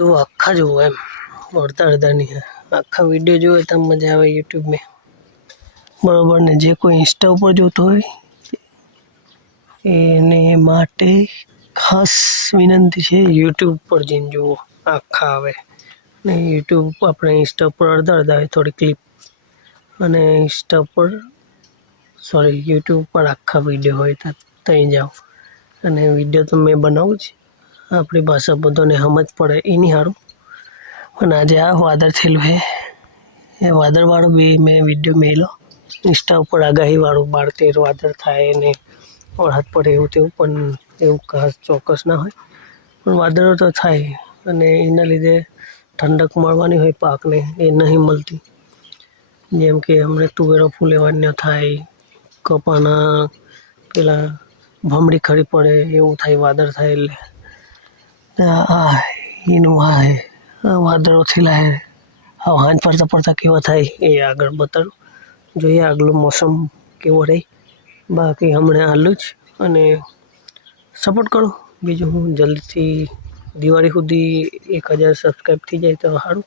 जो आखा जो एम अड़धा अड़धा नहीं है आखा वीडियो जो है तब मजा आवे यूट्यूब में बराबर ने जे कोई इंस्टा पर जो तो एने माटे खास विनंती है यूट्यूब पर जઈને જુઓ આખા આવે ને यूट्यूब આપણે इंस्टा पर અડધા અડધા આવે થોડી ક્લિપ અને इंस्टा पर सॉरी यूट्यूब पर आखा वीडियो હોય ત્યાં જાઓ અને વિડીયો તો મેં બનાવું જ આપણી ભાષા બધાને સમજ પડે એની સારું પણ આજે આ વાદળ થયેલું છે એ વાદળવાળો બી મેં વિડીયો મેલો इंस्टा पर આગાહીવાળું 12-13 વાદળ થાય ને વરસાદ પડે એવું તેવું પણ એવું ખાસ ચોક્કસ ના હોય પણ વાદળો તો થાય અને એના લીધે ઠંડક મળવાની હોય પાકને એ નહીં મળતી જેમ કે હમણે તુવેરો ફૂલેવાન્ય થાય કપાના પેલા ભમડી ખરી પડે એવું થાય વાદળ થાય એટલે એનું આ વાદળોથી લાય આ હાંજ પડતા પડતા કેવા થાય એ આગળ બતાડું જોઈએ આગલું મોસમ કેવો રહે બાકી હમણાં હાલું જ અને સપોર્ટ કરો બીજું હું જલ્દીથી દિવાળી સુધી 1000 સબસ્ક્રાઈબ થઈ જાય તો સારું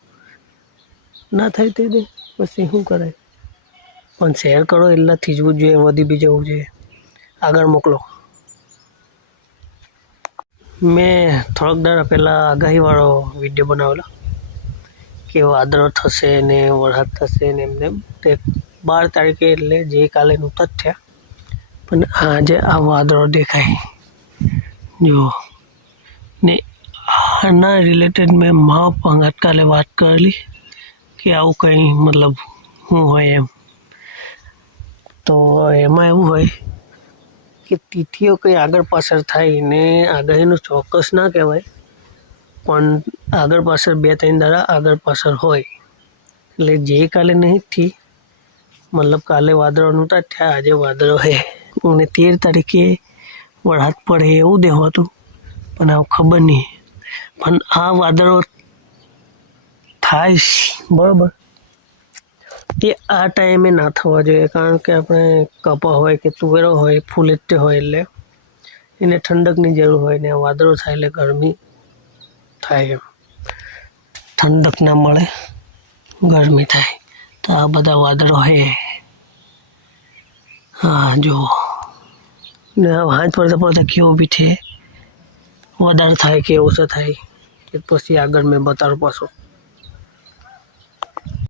ના થાય તે દે પછી શું કરાય પણ શેર કરો એટલા થીજવું જોઈએ વધી બી જવું જોઈએ આગળ મોકલો મેં થોડાક દાડા પહેલાં આગાહીવાળો વિડીયો બનાવેલો કે વાદળો થશે ને વરસાદ થશે ને એમને તે 12 તારીખે એટલે જે કાલે નહોતા જ થયા પણ આજે આ વાદળો દેખાય જો ને આના રિલેટેડ મેં મા પંગાત કાલે વાત કરેલી કે આવું કંઈ મતલબ શું હોય એમ તો એમાં એવું હોય કે તિથિઓ કંઈ આગળ પાછળ થાય ને આગાહીનું ચોક્કસ ના કહેવાય પણ આગળ પાછળ 2-3 દાડા આગળ પાછળ હોય એટલે જે કાલે નહીં થી मतलब काले वादळो नहोता थया आजे वादळो है અને 13 तारीखे वरसाद पड़े एवुं देखातुं पण आ खबर नहीं पण आ वादळो थाय बराबर ते आ टाइमे ना थवा जोईए कारण के आपणे कपा होय के तुवेरो होय फूलेते होय એટલે એને ઠંડકની જરૂર હોય ને વાદળો થાય એટલે ગરમી થાય ઠંડક ના મળે ગરમી થાય तो आ बधा वादळो है हाँ जो ने हाथ पड़ता पड़ता केवो भी थे वधारे थाय के ओछो थाय के पछी आगळ में बताडुं पाछुं।